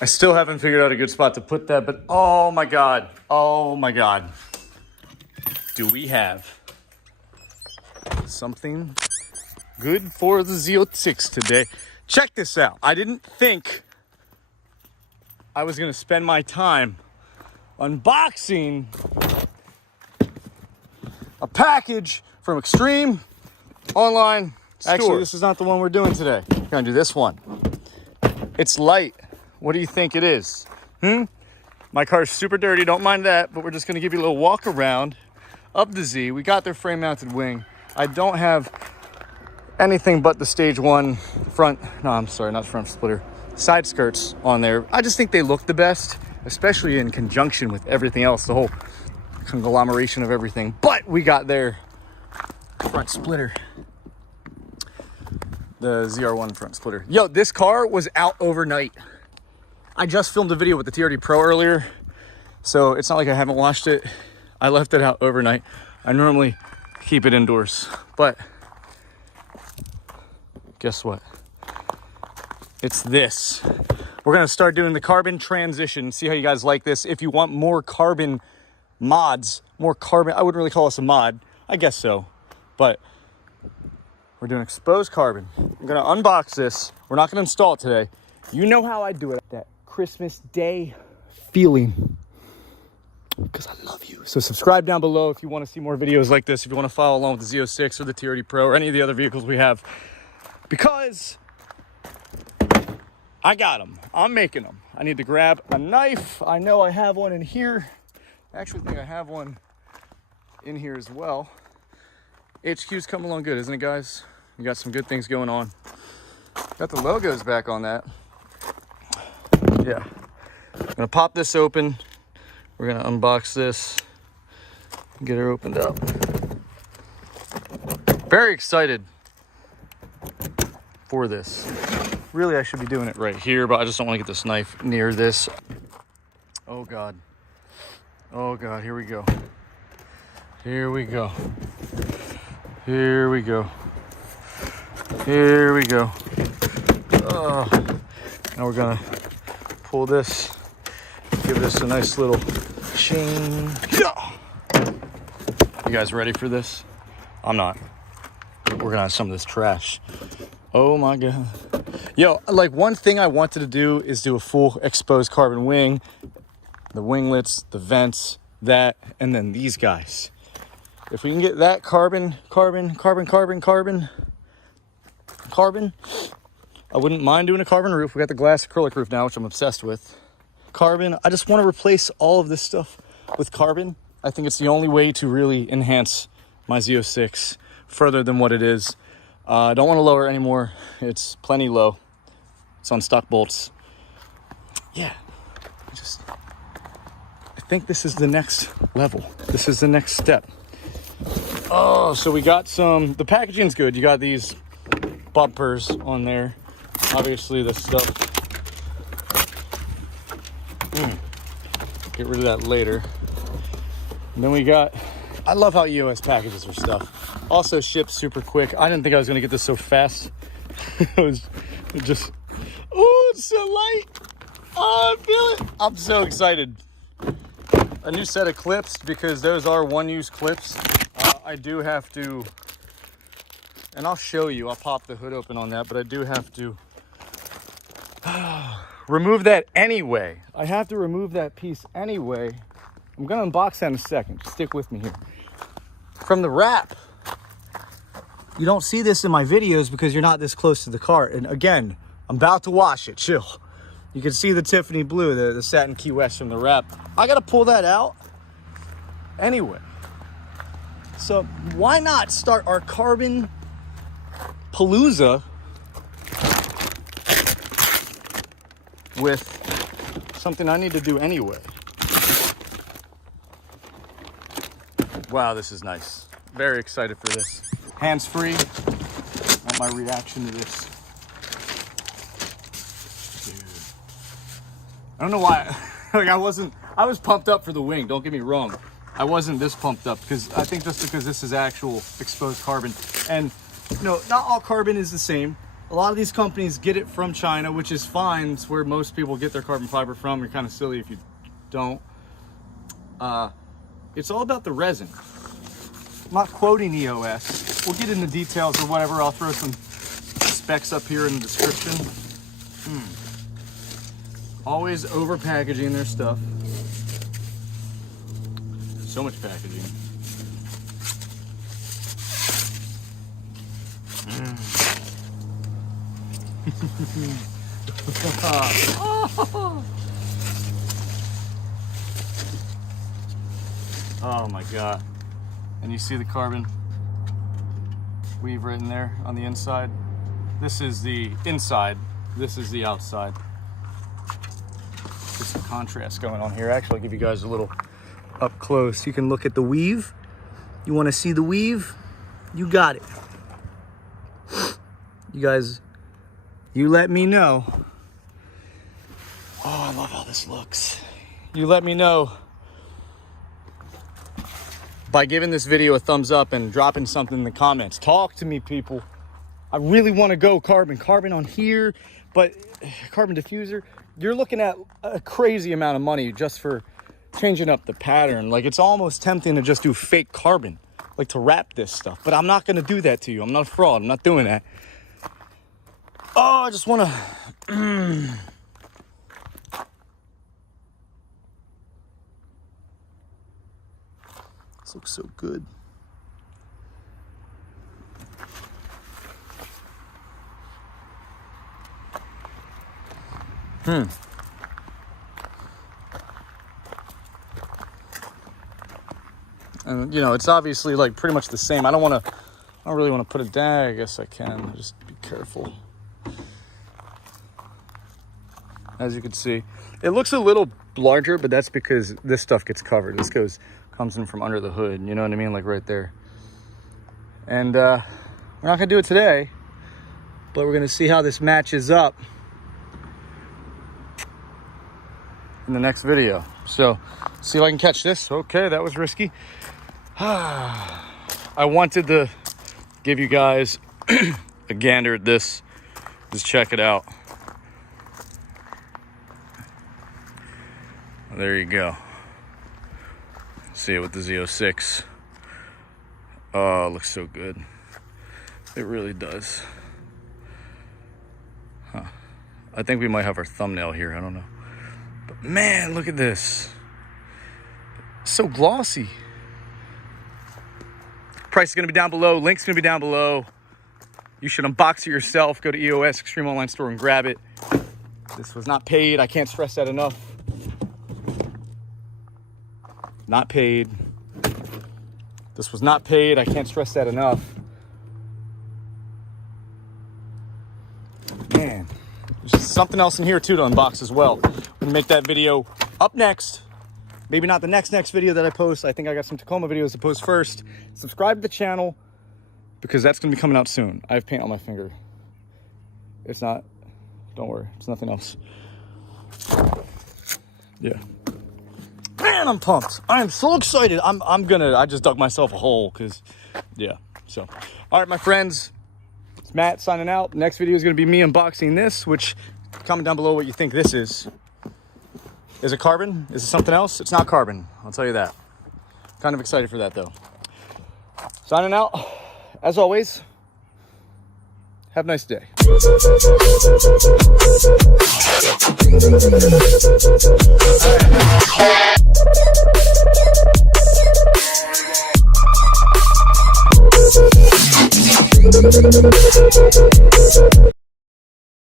I still haven't figured out a good spot to put that, but oh my God. Oh my God. Do we have something good for the Z06 today? Check this out. I didn't think I was gonna spend my time unboxing a package from Extreme Online Store. Actually, this is not the one we're doing today. We're gonna do this one. It's light. What do you think it is? My car's super dirty, don't mind that, but we're just gonna give you a little walk around of the Z. We got their frame mounted wing. I don't have anything but the stage 1 front, no, I'm sorry, not front splitter, side skirts on there. I just think they look the best, especially in conjunction with everything else, the whole conglomeration of everything. But we got their front splitter, the ZR1 front splitter. Yo, this car was out overnight. I just filmed a video with the TRD Pro earlier, so it's not like I haven't watched it. I left it out overnight. I normally keep it indoors, but guess what? It's this. We're gonna start doing the carbon transition. See how you guys like this. If you want more carbon mods, more carbon, I wouldn't really call this a mod. I guess so, but we're doing exposed carbon. I'm gonna unbox this. We're not gonna install it today. You know how I do it. That Christmas Day feeling, because I love you. So subscribe down below if you want to see more videos like this, if you want to follow along with the Z06 or the TRD Pro or any of the other vehicles we have, because I got them. I'm making them. I need to grab a knife. I know I have one in here. I actually think I have one in here as well. HQ's coming along good, isn't it, guys? We got some good things going on. Got the logos back on that. Yeah. I'm gonna pop this open. We're gonna unbox this, get her opened up. Very excited for this. Really, I should be doing it right here, but I just don't want to get this knife near this. Oh God. Oh God, here we go. Here we go. Here we go. Here we go. Oh. Now we're gonna pull this, give this a nice little chain. You guys ready for this? I'm not. We're gonna have some of this trash. Oh my God. Yo, like one thing I wanted to do is do a full exposed carbon wing, the winglets, the vents, that, and then these guys. If we can get that carbon, I wouldn't mind doing a carbon roof. We got the glass acrylic roof now, which I'm obsessed with. Carbon, I just want to replace all of this stuff with carbon. I think it's the only way to really enhance my Z06 further than what it is. I don't want to lower it anymore. It's plenty low. It's on stock bolts. Yeah, I think this is the next level. This is the next step. Oh, so we got the packaging's good. You got these bumpers on there. Obviously this stuff. Get rid of that later. And then we got, I love how EOS packages their stuff. Also ships super quick. I didn't think I was gonna get this so fast. it just, oh, it's so light. Oh, I feel it. I'm so excited. A new set of clips, because those are one-use clips. I do have to, and I'll show you, I'll pop the hood open on that, but I do have to remove that anyway. I have to remove that piece anyway. I'm gonna unbox that in a second. Just stick with me here. From the wrap, you don't see this in my videos because you're not this close to the car. And again, I'm about to wash it, chill. You can see the Tiffany blue, the satin Key West from the wrap. I gotta pull that out anyway. So why not start our carbon palooza with something I need to do anyway. Wow, this is nice. Very excited for this. Hands-free. Want my reaction to this. Dude. I don't know why. Like I was pumped up for the wing, don't get me wrong. I wasn't this pumped up because I think just because this is actual exposed carbon. And you know, not all carbon is the same. A lot of these companies get it from China, which is fine. It's where most people get their carbon fiber from. You're kind of silly if you don't. It's all about the resin. I'm not quoting EOS. We'll get into details or whatever. I'll throw some specs up here in the description. Always over packaging their stuff. So much packaging. Oh my God. And you see the carbon weave right in there on the inside. This is the inside, this is the outside. There's some contrast going on here. Actually, I'll give you guys a little up close. You can look at the weave. You want to see the weave? You got it. You guys, you let me know. Oh, I love how this looks. You let me know by giving this video a thumbs up and dropping something in the comments. Talk to me, people. I really want to go carbon on here, but carbon diffuser, you're looking at a crazy amount of money just for changing up the pattern. Like, it's almost tempting to just do fake carbon, like to wrap this stuff, but I'm not going to do that to you. I'm not a fraud. I'm not doing that. Oh, I just want to... This looks so good. And you know, it's obviously like pretty much the same. I don't really want to put it down. I guess I can. Just be careful. As you can see, it looks a little larger, but that's because this stuff gets covered. This comes in from under the hood. You know what I mean? Like right there. And we're not gonna do it today, but we're gonna see how this matches up in the next video. So see if I can catch this. Okay, that was risky. I wanted to give you guys a gander at this. Just check it out. There you go. See it with the Z06. Oh, it looks so good. It really does. Huh. I think we might have our thumbnail here. I don't know. But man, look at this. So glossy. Price is going to be down below. Link's going to be down below. You should unbox it yourself. Go to EOS Extreme Online Store and grab it. This was not paid. I can't stress that enough. Not paid. This was not paid. I can't stress that enough. Man, there's something else in here too to unbox as well. I'm gonna make that video up next. Maybe not the next video that I post. I think I got some Tacoma videos to post first. Subscribe to the channel because that's gonna be coming out soon. I have paint on my finger. It's not, don't worry, it's nothing else. Yeah. Man, I'm pumped. I am so excited. I just dug myself a hole because, yeah. So, all right, my friends, it's Matt signing out. Next video is going to be me unboxing this, which, comment down below what you think this is. Is it carbon? Is it something else? It's not carbon. I'll tell you that. Kind of excited for that, though. Signing out. As always, have a nice day.